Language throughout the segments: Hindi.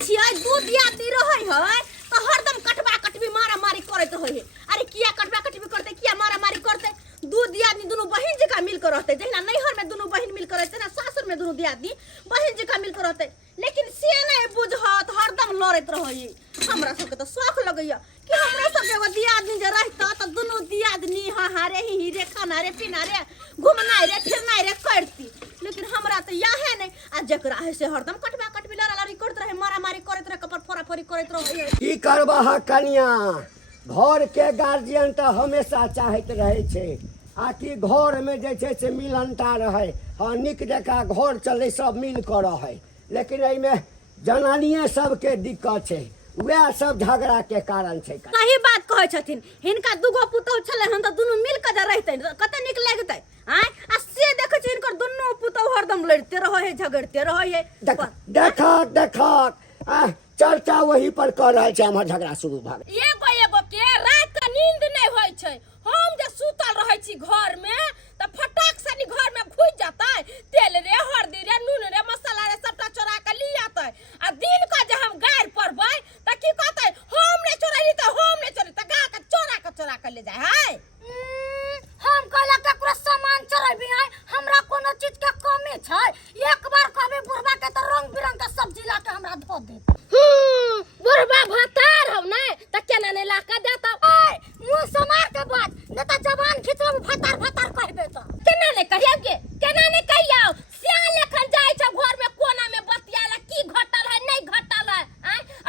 छियै दूध दियाती रहै है तो हरदम कटबा कटबी मारा मारी करत रहै है। अरे किया कटबा कटबी करते, किया मारा मारी करते? दूध दियादी दोनों बहन जी का मिलकर रहते, जहिना नैहर में दोनों बहन मिलकर रहते ना, सासुर में दोनों दियादी बहन जी का मिलकर रहते। लेकिन से नहीं बुझत, हरदम लड़त रहै। हमरा सबके तो शौक लगैया कि हमरा सबके एगो दियादनी जे रहता तो दोनों दियादनी हारे ही रे, खाना रे, पीना रे, घूमना रे, फिरना रे करती। लेकिन हमरा तो याहे नहीं। आ जकरा है से हरदम कटबा कटबी लड़ालड़ी करत रहे, मारा मारी करत रहे, कपर फोरा फोरी करत रहे। की करबह कनिया, घर के गार्जियन तो हमेशा चाहत रहे छे आकि घर में जे छे से मिलनता रहे। हाँ, निक जका घर चले, सब मिल कर रहे। लेकिन एमे जनानिए सबके दिक्कत छे, वह सब झगड़ा के कारण छे। सही बात कहे छथिन। हिनका दूगो पुतौ छले हन त दुनु मिल के रहते कते निक लगते। हां, आ से देखे छ हिनकर दुनु पुतौ हरदम लड़ते रहे है, झगड़ते रहे है। देखा चर्चा वही पर कर रहल छे, हमर झगड़ा शुरू भ गेल। एगो के रात का नींद नहीं होय छै। हम जे सुतल रहै छी घर में त फटाक सनी घर में घुस जाता, तेल रे, हल्दी रे, नून रे, मसाला रे सबटा चोरा के ली आते। आ दिन का जे हम गायर पड़बै त की कहते, हम ने चोरैली त हम ने चोरी त गा के चोरा के ले जाय है। हम कहला ककरो सामान चोरबी है, हमरा कोनो चीज के कमी छै? एक बार कहबे बुढ़बा के त रंग बिरंग के सब्जी ला के हमरा धो दे। बुढ़बा भतार हम ने त केना ने ला के देता? मुंह समार के बात न त जवान खिचब भतार भतार कहबे त केना ने कहियो के, केना ने कहियो? सियान लेखन जाय छ घर में कोना में बतियाला, की घटल है नहीं घटल है।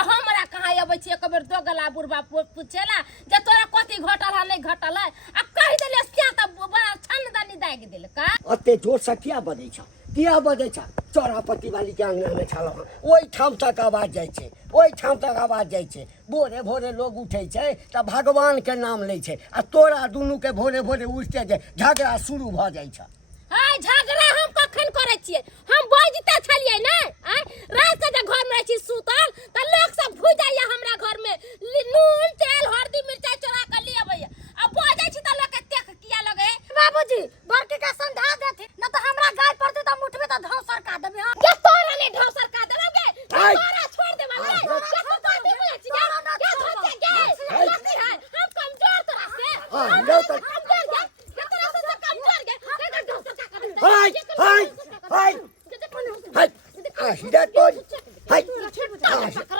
हमरा कहाँ आबै छी एक बेर दोगला बुढ़बा पूछेला जे तोरा कथी घटल है नहीं घटल है, आ कहि देले सिया त बड़ा छनदानी दाग देल का। अते जोर से किया बजै छ, किया बजै छ? चौरापट्टी वाली के अंगना में छल, ओई ठाम तक आवाज जाय छे, ओई ठाम तक आवाज जाय छे। भोरे भोरे लोग उठे छे त भगवान के नाम ले छे, आ तोरा दुनू के भोरे भोरे उठते जे झगड़ा शुरू भ जाय छ। हाय, झगड़ा हम कखन करे छियै? हम बजते छलियै नै। रात के जे घर में रहै छी सुतल त लोग सब भुज जाइया हमरा घर में, नून तेल हल्दी मिर्चाई चोरा के ले आबैया। आ बजै छी त लोग के देख किया लगे? बाबूजी बड़की के समझा देथि, न त हमरा गाय पड़ते त मुठबे त ढौ सरका देबे। हम के तोरा ने ढौ सरका देबे? तोरा छोड़ देबे गे। के तो बाती बोलै छी गे? के धोते गे? लकी है हम कमजोर तोरा से। हां, लो त कमजोर गे, के तोरा से कमजोर गे। के ढौ सरका कर दे। हाय हाय हाय हाय हिदा तो हाय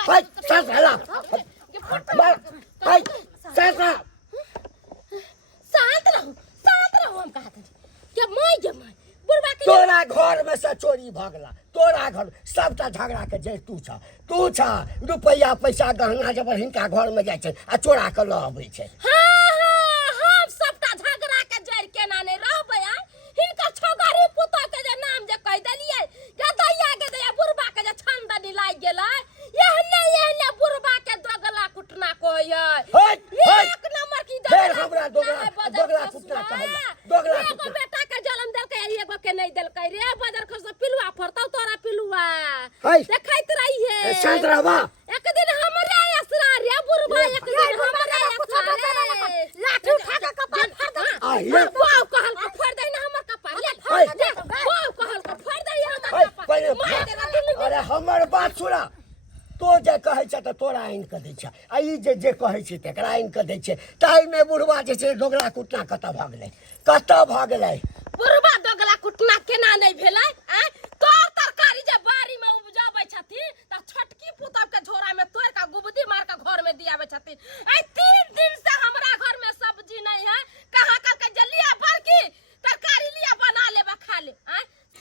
हाय साला हाय साला शांत रहो हम कहत छी। के मैं बुढ़बा के तोरा घर में से चोरी भगला, तोरा घर सबटा झगड़ा के जे तू छ रुपया पैसा गहना जब हिनका घर में जाय छै आ चोरा के ल आबै छै। हम सबटा झगड़ा के जड़ केना नहीं रहबै? हिनका छोगारी पुतो के जे नाम जे कह देलियै, के दैया बुढ़बा के जे छंदनी लाग गेलै, एहने बुढ़बा के दोगला कुटना कहै। एक नंबर की फेर हमरा दोगला कुटना कहैया, दोगला एगो बेटा के जन्म देलकै, एगो के नहीं देलकै रे। बजर खस पिलुआ फरतौ तोरा पिलुआ देखैत रही है। शांत रहबा। एक दिन हमरे असरा रे बुढ़बा, एक दिन हमरे असरा रे लाठी उठा के कपार फाड़ दे। आइए बाव कहल के फोड़ दे ना हमर कपार। ले बाव कहल के फोड़ दे हमर कपार। अरे हमर बात सुना, तो जे कहै छ त तोरा आइन के दै छ, आ ई जे कहै छै तकरा आइन के दै छै। ताई में बुढ़वा जे छै दोगला कुटना कत भ गेलै, कत भ गेलै? बुढ़बा दोगला कुटना केना नहीं भेलै? तोर तरकारी जे बाड़ी में उपजाबै छथिन त छोटकी पुतब के झोरा में तोड़ के गुबदी मार के घर में दियाबै छथिन। 3 दिन से हमरा घर में सब्जी नहीं है। कहाँ के जलिया बड़की तरकारी लिया बना लेबा खा ले।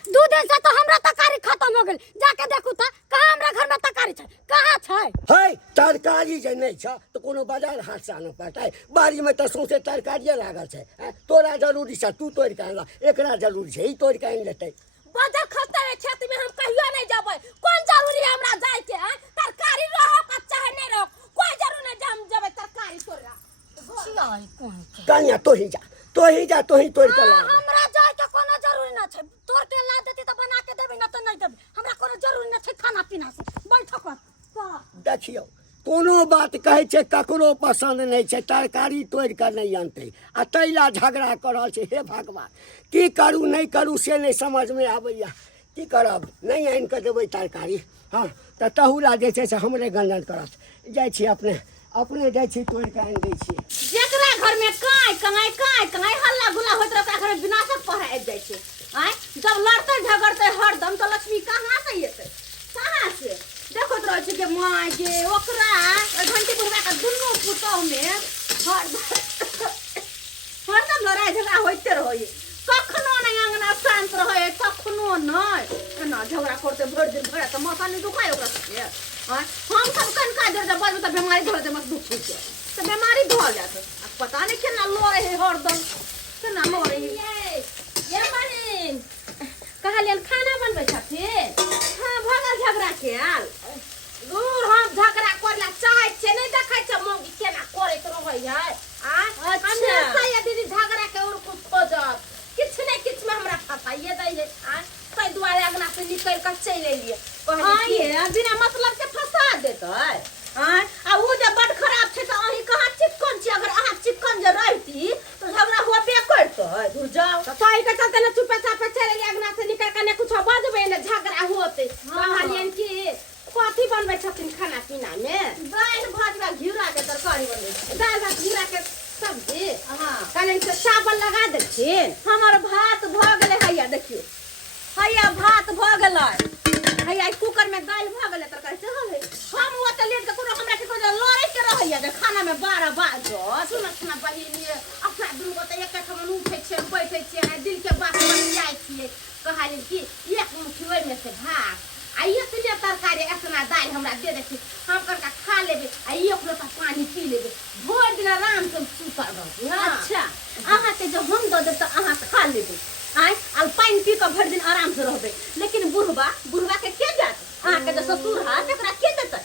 2 दिन से तो हमरा तरकारी खत्म हो गेल। जाके देखू त कहाँ हमरा घर में तरकारी छै, कहाँ छै? है तरकारी जे नहीं छ त कोनो बाजार हाट से आना पड़तै। बाड़ी में त सौंसे तरकारिये लागल छै। तोरा जरूरी छ तू तोड़ के आनला, एकरा जरूरी छै ई तोड़ के आन लेतै। बजर खस्ता है खेत में, हम कहियो नहीं जाबै। कौन जरूरी है हमरा जाय के? तरकारी रहो कच्चा है नहीं रहो, कोई जरूरी नहीं हम जाबै तरकारी तोड़ा। छियै कोन के? कनिया तो ही जा तोड़ के ला। हमरा जाय के कोनो जरूरी ना छै। तोड़ के ला देती त बना के देबे, ना त नहीं देबे। हमरा कोनो जरूरी ना छै खाना पीना से। बैठो कर देखियो, कोनो बात कहै छै ककरो पसंद नहीं छै, तरकारी तोड़ के नहीं आनतै आ तैला झगड़ा कर रहल छै। हे भगवान, की करू नहीं करू से नहीं समझ में आबैया। की करब, नहीं आनि के देबै तरकारी। हाँ तो तहुला जे छै से हमरे गंजन करत जाइ छी अपने जाइ छी तोड़ के आनि दै छी जेकरा घर में काई हल्ला गुल्ला होत रहे ओकरा घर में विनाशक पहरा आबि जाइ छै आय जब लड़ते झगड़ते हरदम तो लक्ष्मी कहाँ से एतै कहाँ से देखो तो रहे के माय के ओकरा घंटी बुढ़वा के दुनू पुतौ में हरदम लड़ाई झगड़ा होते रहे कखनो नहीं अंगना शांत रहे कखनो नहीं एना झगड़ा करते भर दिन भर तो माथा नहीं दुखाय ओकरा से हम सब कनका जर जब बजबे तो बीमारी धर दे मत दुख छै तो बीमारी धर जात पता नहीं केना लड़े है हरदम केना लड़े ये बहिन कहा लेल खाना बनबै छथिन हां भगल झगड़ा के आल दूर हम झगड़ा करला चाहै छै नहीं देखै छै मौगी केना करैत रहै है आ हमेशा ये दीदी झगड़ा के और कुछ खोजत किछ नहीं किछ में हमरा फसाइए दै है आ तै दुआरे अगना से निकल के चल एलिए हां ये बिना मतलब के फंसा देतै आ वो जे बड खराब छै त अही कहाँ चिकन छी अगर अहाँ चिकन जे रहती तो झगड़ा होबे करतै दूर जाओ तो ताई के चलते ना चुपे चापे चले एलिए अगना से निकल के ने कुछ बजबे ने झगड़ा होते कहलियन कि कथी बनबै छथिन खाना पीना में दाल भात में घिउरा के तरकारी बनबै छै दाल भात घिउरा के सब्जी हां कने से चावल लगा देथिन हमर भात भ गेलै हैया देखियो हैया भात भ गेलै हैया कुकर में दाल भ गेलै तरकारी चढ़ल है हम ओ त लेट के कोनो हमरा के कोइ लड़ै के रहैया जे खाना में 12 बाजो सुन बहिन अपना दुनू त एक ठमन उठै छै बैठै छै दिल के बात बतियाइ छियै कहलिन कि एक मुट्ठी ओइ में से भात आ इतने तरकारी इतना दाल हमरा दे देती हम करके खा लेबे आ एक लोटा पानी पी लेबे भोर दिन आराम से सुतल रहबे अच्छा अहाँ के जो हम द देब त अहाँ खा लेबै आय आ पानी पी के भर दिन आराम से रहबै लेकिन बुढ़वा के के जात अहाँ के जो ससुर हाथ एकरा के देतै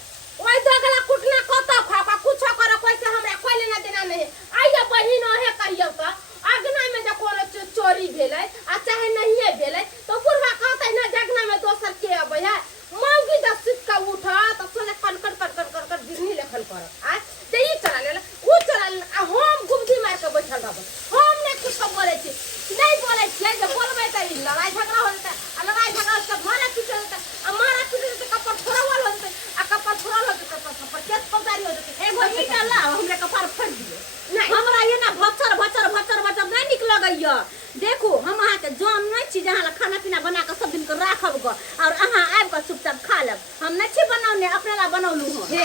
ओइ दगला कुटना कत खा कुछ कर कोइ से हमरा कोइ लेना देना नहीं आइया बहिन है कहियो त अगना में जे कोनो चोरी भेलै आ चाहे नहीं भेलै तो बुढ़वा कहतै ना जगना में दोसर के अबै है मौगी द सिट का उठा त सोले कर बिजनी लेखन कर आ ते ई चला ले उ चला ले आ हम गुबदी मार के बैठल रहब हम ने कुछ बोलै छी नहीं बोलै छी जे बोलबै त ई लड़ाई झगड़ा हो जेतै आ लड़ाई झगड़ा से मारा पीट जेतै आ मारा पीट जेतै कपड़ फोड़ावल हो जेतै आ कपड़ फोड़ल हो जेतै तो कपड़ केस फौजदारी हो जेतै एगो ईटा लाओ हमरे कपार फाड़ दियो नहीं हमरा ये ना भचर नहीं निक लगैया देखो हम अहाँ के जान नहीं छी जहाँ खाना पीना बना के सब दिन के राखब ग और अहाँ आबि के चुपचाप खा लेब हम नहीं छी बनाउने अपने ला बनौलू हँ हे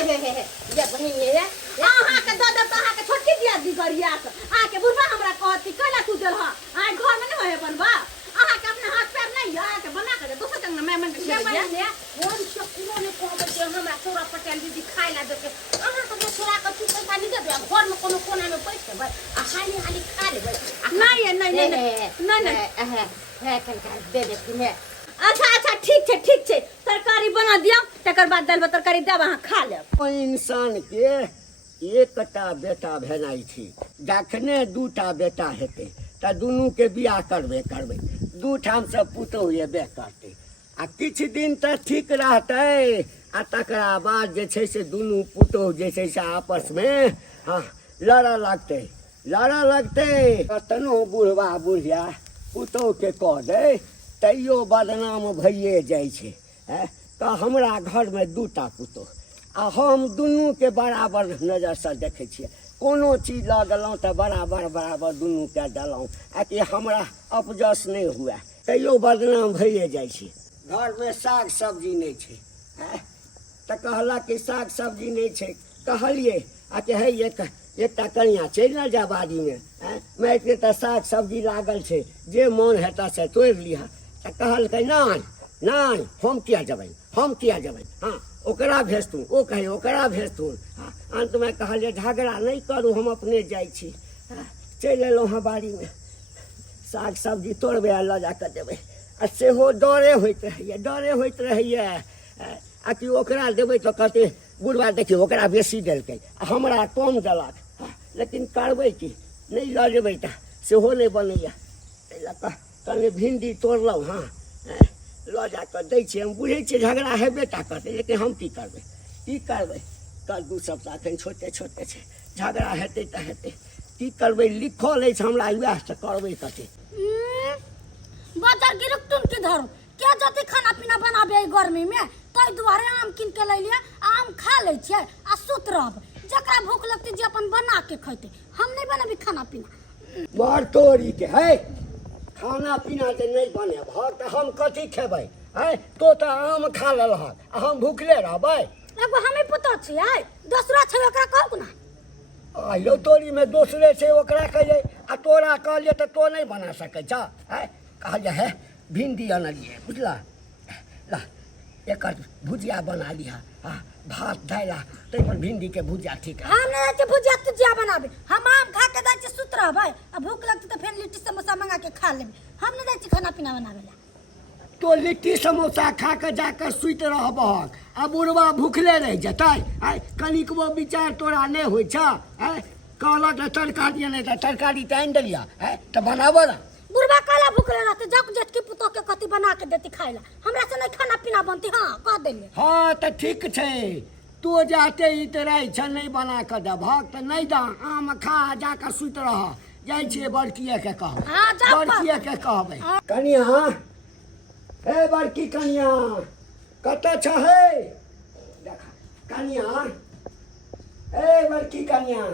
ये बहिन ये अहाँ के दद त अहाँ के छोटकी दिया दी गरिया के अहाँ के बुढ़वा हमरा कहती कैला तू देल हँ अहाँ घर में नहीं होए बनबा अहाँ के अपने हाथ पैर नहीं है अहाँ के बना के दे दोसर जंग मैं मन के ये दिया बहिन ये हम चक्कुलो ने कहबै जे हमरा चौरा पटेल दीदी खाइ ला देके अहाँ के छोरा के तू पैसा नहीं देबे घर में कोनो कोना में बैठ के आ हाली खा लेबै नहीं है कनका दे दे कि ने अच्छा ठीक छै तरकारी बना दिया तकर बाद दाल भात तरकारी देब अहाँ खा लेब इंसान के एकटा बेटा भेनाइ छी जखने दूटा बेटा हेतै त दुनू के बियाह करबे दू ठाम से पुतौह हेबे करतै आ किछु दिन त ठीक रहतै आ तकरा बाद जे छै से दुनू पुतौह जे छै से आपस में हाँ लड़ऽ लगतै कतनो बुढ़वा बुढ़िया पुतौह के कह दे तैयो बदनाम भइए जाइ छै तऽ हमरा घर में दूटा पुतौह आ हम दुनू के बराबर नजर से देखै छियै कोनो चीज लऽ गेलहुँ तऽ बराबर दुनू के देलहुँ आ कि हमरा अपजस नहि हुए तैयो बदनाम भइए जाइ छै घर में साग सब्जी नहीं छै तऽ कहलक कि साग सब्जी नहीं छै कहलिए आ कि हे एकटा कनिया चलि न जा बाड़ी में माटिके तऽ साग सब्जी लागल छै जे मोन हेतऽ से तोड़ि लिहऽ तऽ कहलकै नहीं हम किया जेबै हाँ ओकरा भेजतू ओ कहे ओकरा भेजतू हाँ अंत में कहलिए झगड़ा नहीं करू हम अपने जाइ छी चलि एलहुँ हँ बाड़ी में साग सब्जी तोड़बै आ लऽ जाकऽ देबै आ सेहो डरे होइत रहैए आ कि ओकरा देबै तऽ कहतै बुढ़वा देखियौ ओकरा बेसी देलकै आ हमरा कम देलक लेकिन करबै कि नहीं लऽ जेबै तऽ सेहो नहीं बनैया ताहि लऽ कऽ कनि भिंडी तोड़लहुँ हाँ लऽ जाकऽ दै छियै हम बुझै छियै झगड़ा हेबे टा करतै लेकिन हम की करबै कद्दू सब तऽ एखन छोटे छै झगड़ा हेतै तऽ हेतै की करबै लिखल अछि हमरा उएह से करबै कथी बाजार गिरक तुम किधर क्या जाती खाना पीना बनाबे गर्मी में ताहि दुआरे आम कीन के लैलिए आम खा लै छियै आ सुत रहब जकरा भूख लगतै जे अपन बना के खैतै हम नहीं बनाबी खाना पीना मार तोरी के है खाना पीना जे नहीं बने तो हम कथी खेबै है तो आम खा लेलहक आ हम भूखले रहबै एगो हमें पुतो छियै दोसरा छै ओकरा कहू ना आइयो तोरी में दोसरे छै ओकरा कहिए आ तोरा कहलिए तो तो नहीं बना सकै छ है कहलिए है भिंडी अनलिए बुझला ला एक भुजिया बना लिया भात दाइला तै पर भिंडी के भुजिया ठीक है हम नहीं छै भुजिया तुजिया बनाबे हम आम खा के दै छी सुत रहबै आ भूख लगतै तो फिर लिट्टी समोसा मंगा के खा लेबै हम नहीं दै छी खाना पीना बनाबे ला तो लिट्टी समोसा खा के जाकर सुत रहबहक आ बुढ़वा भूखले रह जतै आइ कनिकबो विचार तोरा नहीं होइ छ कहलक तरकारी नहीं तो तरकारी तो आनि देलिया तो बनाबो ना बुढ़वा काला भूखले रहते जक जेटकी पुतो के कथी बना के देती खाए ला हमरा से नहीं खाना पीना बनती हाँ कह देलिए हाँ तो ठीक छै तू जाते इतराई छ नहीं बना के देबहक तो नहीं दा आम खा जाकर सुत रह जाइ छियै बड़किए के कहब हाँ, जा बड़किए के कहबै कनिया ए बड़की कनिया कतऽ छ हे देखा कनिया ए बड़की कनिया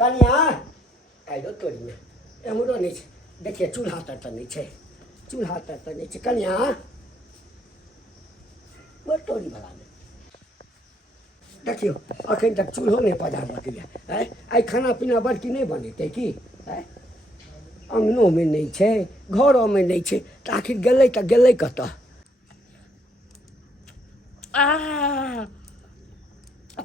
कनिया आइलो तोरी में एमरो नहीं छै देखिए चूल्हा तर नहीं छै चूल्हा तर नहीं छै कनिया बड़ तोरी भला में देखियो अखन तक चूल्हो नहीं पजारलक है आई खाना पीना बड़की नहीं बनेतै की अंगनो में नहीं छै घरों में नहीं छै तो आखिर गेलै कतऽ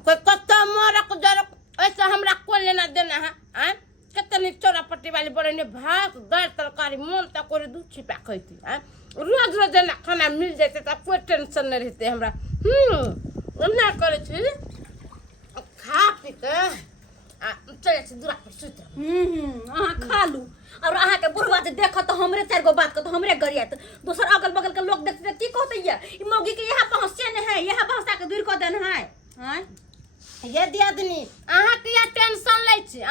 कोई कत्ता मारक जरक ऐसा हमरा कोई लेना देना है कितनी चौरापट्टी वाली बड़े ने भात दाल तरकारी मन तक करे दूध छिपा खैती रोज रोज ना खाना मिल जाते तो कोई टेंशन नहीं रहते हमरा ना करे छी खा पी के चले छी दूरा पर सुत अहाँ खा लू और अहाँ के बुढ़वा जे देखत तो हमरे चार गो बात तो हमरे गरियात दोसर अगल बगल के लोग देखते की कहते ई मौगी के यहाँ पहुंचे न है यहाँ भाषा के दूर कर देन है हैं ये दियादनी अहाँ के या टेंशन लै छी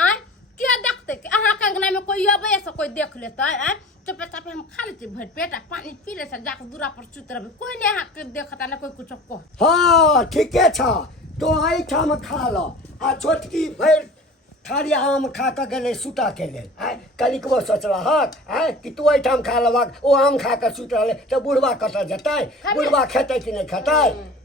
के देखते कि अहाँ के अंगना में कोई अबे से कोई देख लेता है चुपे चापे हम खा लेते भर पेट पानी पी ले से जाके दूरा पर सुत रहबे कोई नहीं अहाँ के देखता ना कोई कुछ कह हाँ ठीके छ तो एहिठाम खा लो आ छोटकी भरि थारी आम खा के गेलै सुता के लेल कनिकबो सोचलहक कि तू एहिठाम खा लेबक ओ आम खा के सुत रहलै तो बुढ़वा कतऽ जेतै बुढ़वा खेतै कि नहीं खेतै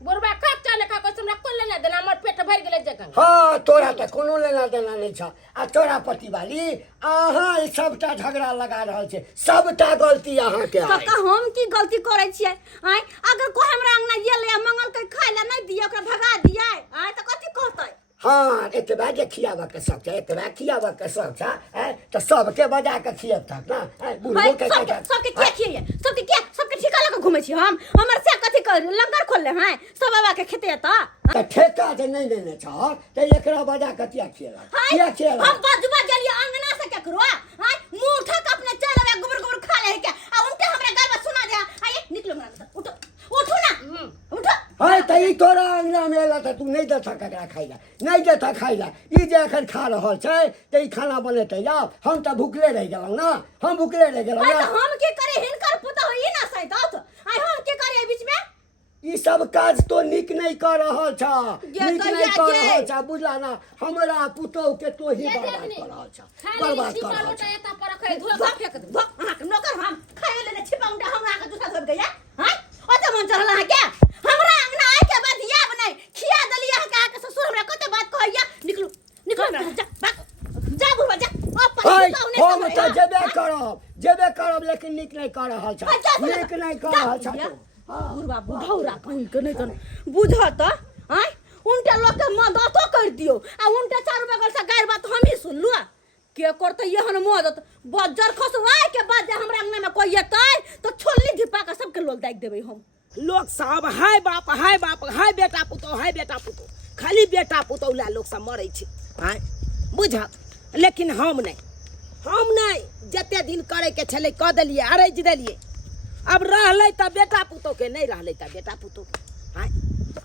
बुढ़वा खा चले खा कोई हमरा कोई लेना देना हमर पेट भर गेलै जगह हाँ तोरा तो कोनो लेना देना नहीं छ आ चोरापट्टी वाली अहाँ ई सबटा झगड़ा लगा रहल छै सबटा गलती अहाँ के कक्का हम की गलती करे छियै अगर कोई हमरा अंगना गेलै मंगल के खाय ला नहीं दिया ओकरा भगा दियै तो कथी कहतै हाँ एतबा जे खियाबऽ के शौक छै एतबा खियाबऽ के शौक छै तो सबके बजा के खियेतक ना बुढ़बो के सबके क्या खियै सबके ठिका लगा घुमै छी हम हमर से कथी कर लंगर खोलले हैं सब बाबा के खेते तो ठेका जे नहीं लेने छ तो एकरा बजा के किया खियेला हम बाजुबा गेलिए अंगना से केकरो मुंह उठा के अपने चल आवे गुबर गुबर खा ले के आ उनके हमरा गाल में सुना दे आइए निकलो हमरा उठो उठो ना उठो है तो ई तोरा अंगना में एला तो तू नहीं देता ककरा खाइला नहीं देता खाइला ई जे एखन खा रहल छै तो ई खाना बनेतै जाओ हम तो भूखले रह गेलहुँ ना हम भूखले रह गेलहुँ ना हम के करे हिनकर पुता होई ना सैत आई हम के करे ए बीच में ई सब काज तो निक नहीं कर रहल छ निक नहीं कर रहल छ बुझला ना हमरा पुतौ के तो ही बर्बाद कर रहल छ बर्बाद कर रहल छ एता पर रखे धोखा फेंक दे अहाँ के नौकर हम खाए लेने छिपाउंडा हमरा के दूसरा धोब गया हैं ओ त मन चढ़ल अहाँ के हमरा अंगना आए के बाद या बनै खिया दली अहाँ के आके ससुर हमरा कते बात कहैया निकलो ना जा बुढ़वा जा हम तो जेबे करब लेकिन निक नहीं कर रहल छ निक नहीं कर रहल छ बुढ़वा बुढ़ौरा कहीं के नहीं कर बुझत हैं उनके लोग के मदतो कर दियो आ उनके चारों बगल से गायर बात हम ही सुन लू के करते ये हन मदद बजर खसवाए के बाद जे हमरा अंगना में कोई एतै तो छोल्ली धिपा के सबके लोल दाग देबै हम लोग सब हाय बाप हाय बेटा पुतो खाली बेटा पुतो ला लोग सब मरे छै हाय बुझत लेकिन हम नहीं जते दिन करे के छले क देलिए अरज देलिए अब रहले त बेटा पुतो के नहीं रहले त बेटा पुतो के हाय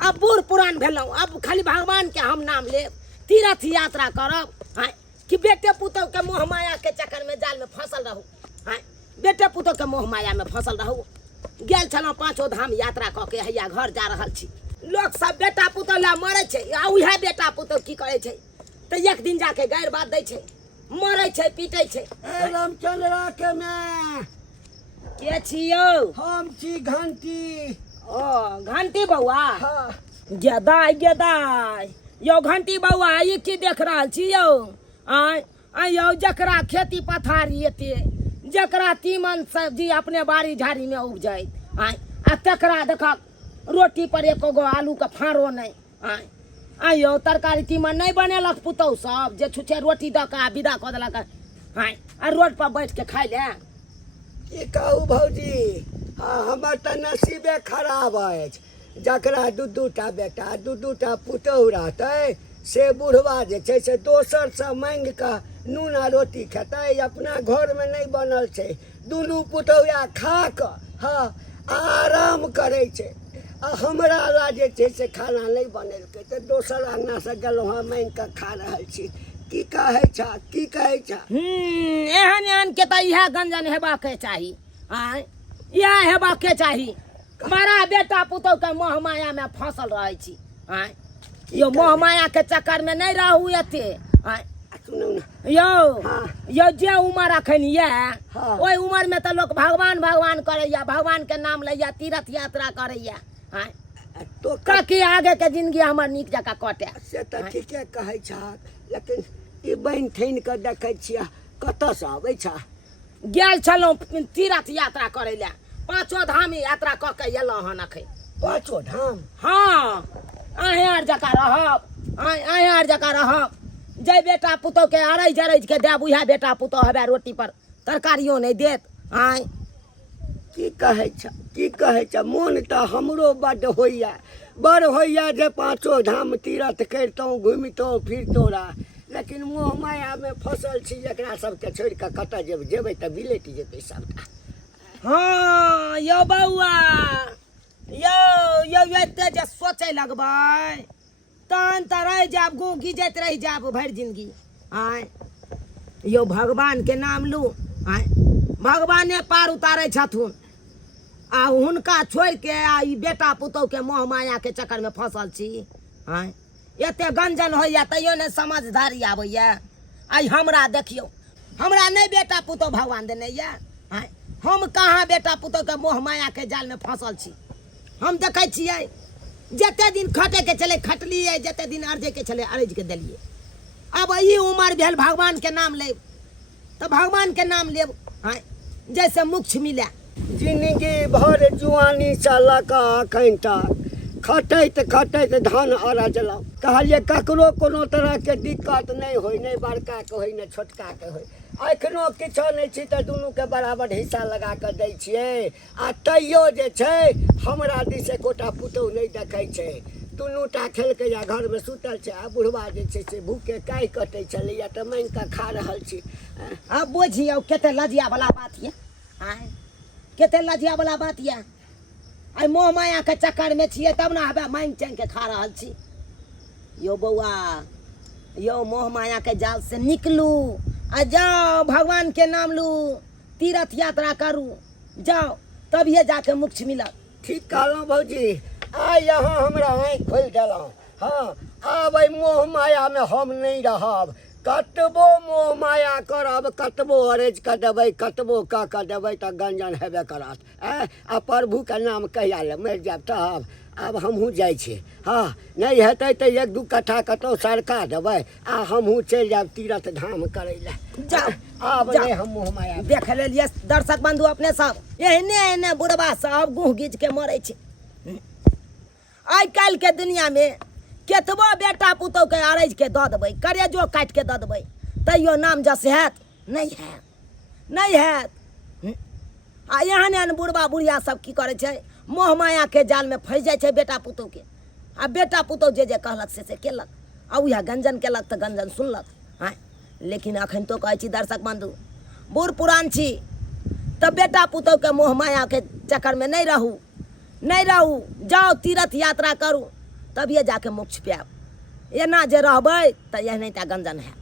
अब बूढ़ पुरान भेलौ अब खाली भगवान के हम नाम लेब तीर्थ यात्रा करब हाय कि बेटे पुतो के मोह माया के चक्कर में जाल में फंसल रहू हाय बेटे पुतो के मोह माया में फंसल रहू गेल छलहुँ 5 धाम यात्रा कऽ के हैया घर जा रहल छी। लोक सब बेटा पुतौह लए मरै छै आ उहे बेटा पुतौह की करै छै तऽ एक दिन जाके गारि बात दै छै, मरै छै, पीटै छै। ए रामचंद्रा के मैं के छियौ? हम छी घंटी। ओ घंटी बौआ। हाँ गेदाय गेदाय यौ घंटी बौआ ई की देख रहल छी यौ? आय यौ जकरा खेती पथारी एते, जकरा तीमन सब्जी अपने बाड़ी झाड़ी में उपजै, आ तकरा देखक रोटी पर एको गो आलू के फाँड़ो नहीं। आय यौ तरकारी तीमन नहीं बनेलक पुतौह सब जे छुच्छे रोटी दऽ कऽ विदा कऽ देलक आ रोड पर बैठ के खाइ ले। की कहू भौजी, हमर तऽ नसीबे खराब अछि। जकरा दू टा बेटा दू टा पुतौह रहतै से बुढ़वा जे छै से दोसर से मांगि कऽ नून आ रोटी खेतै, अपना घर में नहीं बनल छै। दुनू पुतौह खा कऽ हाँ आराम करै छै, आ हमरा ला जे छै से खाना नहीं बनेलकै तऽ दोसर अंगना से गेलहुँ हँ मांगि कऽ खा रहल छी। की कहै छ, की कहै छ? एहन एहन के तऽ इएह गंजन हेबाक चाही। इएह हेबाक चाही। बड़ा बेटा पुतौह के मोह माया में फंसल रहे छी। यो मोह माया के चक्कर में नहीं रहू एते। सुनू ने यो जे उम्र अखन ये हाँ। ओहि उम्र में तो लोग भगवान भगवान करैया, भगवान के नाम लैया, तीर्थ यात्रा करैया। तो ताकि आगे के जिंदगी हमर नीक जकाँ कटे। से तऽ ठीके कहै छ, लेकिन ई बनि ठनि कऽ देखै छियै कतऽसँ अबै छ? गेल छलहुँ तीर्थ यात्रा करै लए, 5 धाम यात्रा कऽ के एलहुँ हन अखन। 5 धाम? हाँ अहें आर जकाँ रहब, अहें आर जकाँ रहब। जे बेटा पुतौह के अरैज अरैज के देब उएह बेटा पुतौह हेबे रोटी पर तरकारियो नहीं देत। की कहै छ, की कहै छ? मोन तऽ हमरो बड्ड होइया, बड़ होइया जे 5 धाम तीर्थ करितहुँ, घुमितहुँ फिरतहुँ रह, लेकिन मोह माया में फंसल छी। एकरा सबके छोड़ि कऽ कतऽ जेबै तऽ बिलेट जेतै सबटा। हाँ यौ बौआ, यौ एते जे सोचे लगबै तहन तऽ रह जाब गूँ गिजैत रह जाब भरि जिंदगी। यौ भगवान के नाम लू, भगवाने पार उतारे छथुन, आ हुनका छोड़ के आ ई बेटा पुतौह के मोह माया के चक्कर में फंसल छी। एते गंजन होइया तैयो नहीं समझदारी आबैया। आई हमरा देखियो, हमरा नहीं बेटा पुतौह भगवान देने ये। हम कहाँ बेटा पुतौह के मोह माया के जाल में फंसल छी। हम देखे छियै जते दिन खटे के चले खटलिए, जते दिन अर्जे के चले अर्ज के दिलिए। अब ई उम्र भेल भगवान के नाम लेब तो भगवान के नाम लेब, जैसे मोक्ष मिले। जिंदगी भर जुआनी से लऽ कऽ अखन तक खटैत धन अरजलहुँ। कहलिए ककरो कोनो तरह के दिक्कत नहीं होय, नहीं बड़का के होय नहीं छोटका के होय। एखनो किछो नहीं छी तऽ दुनू के बराबर हिस्सा लगा कऽ दै छियै, आ तैयो जे छै हमरा दिस एकोटा पुतौह नहीं देखै छै। दुनू टा खेलकै या घर में सुतल छै, आ बुढ़वा जे छै से भूखे काई कटै छलैया तऽ मांगि कऽ खा रहल छी। अब बुझियौ कते लजिया वाला बात ये, कते लजिया वाला बात ये। आई मोह माया के चक्कर में छियै तब ना हबे मांग चांग के खा रहल छी। यो बौआ, यो मोह माया के जाल से निकलू आ जाओ भगवान के नाम लू, तीर्थ यात्रा करू, जाओ तभिए जाके मोक्ष मिलत। ठीक कहलहुँ भौजी, आइ यहाँ हमरा आँखि खोलि देलहुँ। हाँ आब एहि मोह माया में हम नहीं रहब। कतबो मोह माया करब, कतबो अरेज कऽ देबै, कतबो कऽ देबै तऽ गंजन हेबे करत। आ प्रभु के नाम कहिया ले मरि जायब तब। आब हमहूँ जाइ छी। हाँ नहीं हेतै तऽ 1-2 कट्ठा कतौ सरका देबै आ हमहूँ चलि जायब तीर्थ धाम करै लए। जाओ आब जाओ। नहीं हम मोह माया देख लेलिए दर्शक बंधु अपने सब एहने एहने बुढ़वा सब गुह गिज के मरे छै। आइ काल्हि के दुनिया में केतबो बेटा पुतौह के अरैज के दऽ देबै, करेजो काटि के दऽ देबै, तैयो नाम जस हैत नहीं हैत, नहीं हैत। आ एहन एहन बुढ़वा बुढ़िया सब की करे छै, मोह माया के जाल में फंस जाइ छै बेटा पुतौह के। आ बेटा पुतौह जे कहलक से केलक, आ उएह गंजन केलक तऽ गंजन सुनलक। लेकिन अखन तो कहै छी दर्शक बंधु, बूढ़ पुरान छी तऽ बेटा पुतौह के मोह माया के चक्कर में नहीं रहू, नहीं रहू। जाओ तीर्थ यात्रा करू तभिए जाके मोक्ष पायब। एना जे रहबै तऽ एहने टा गंजन है।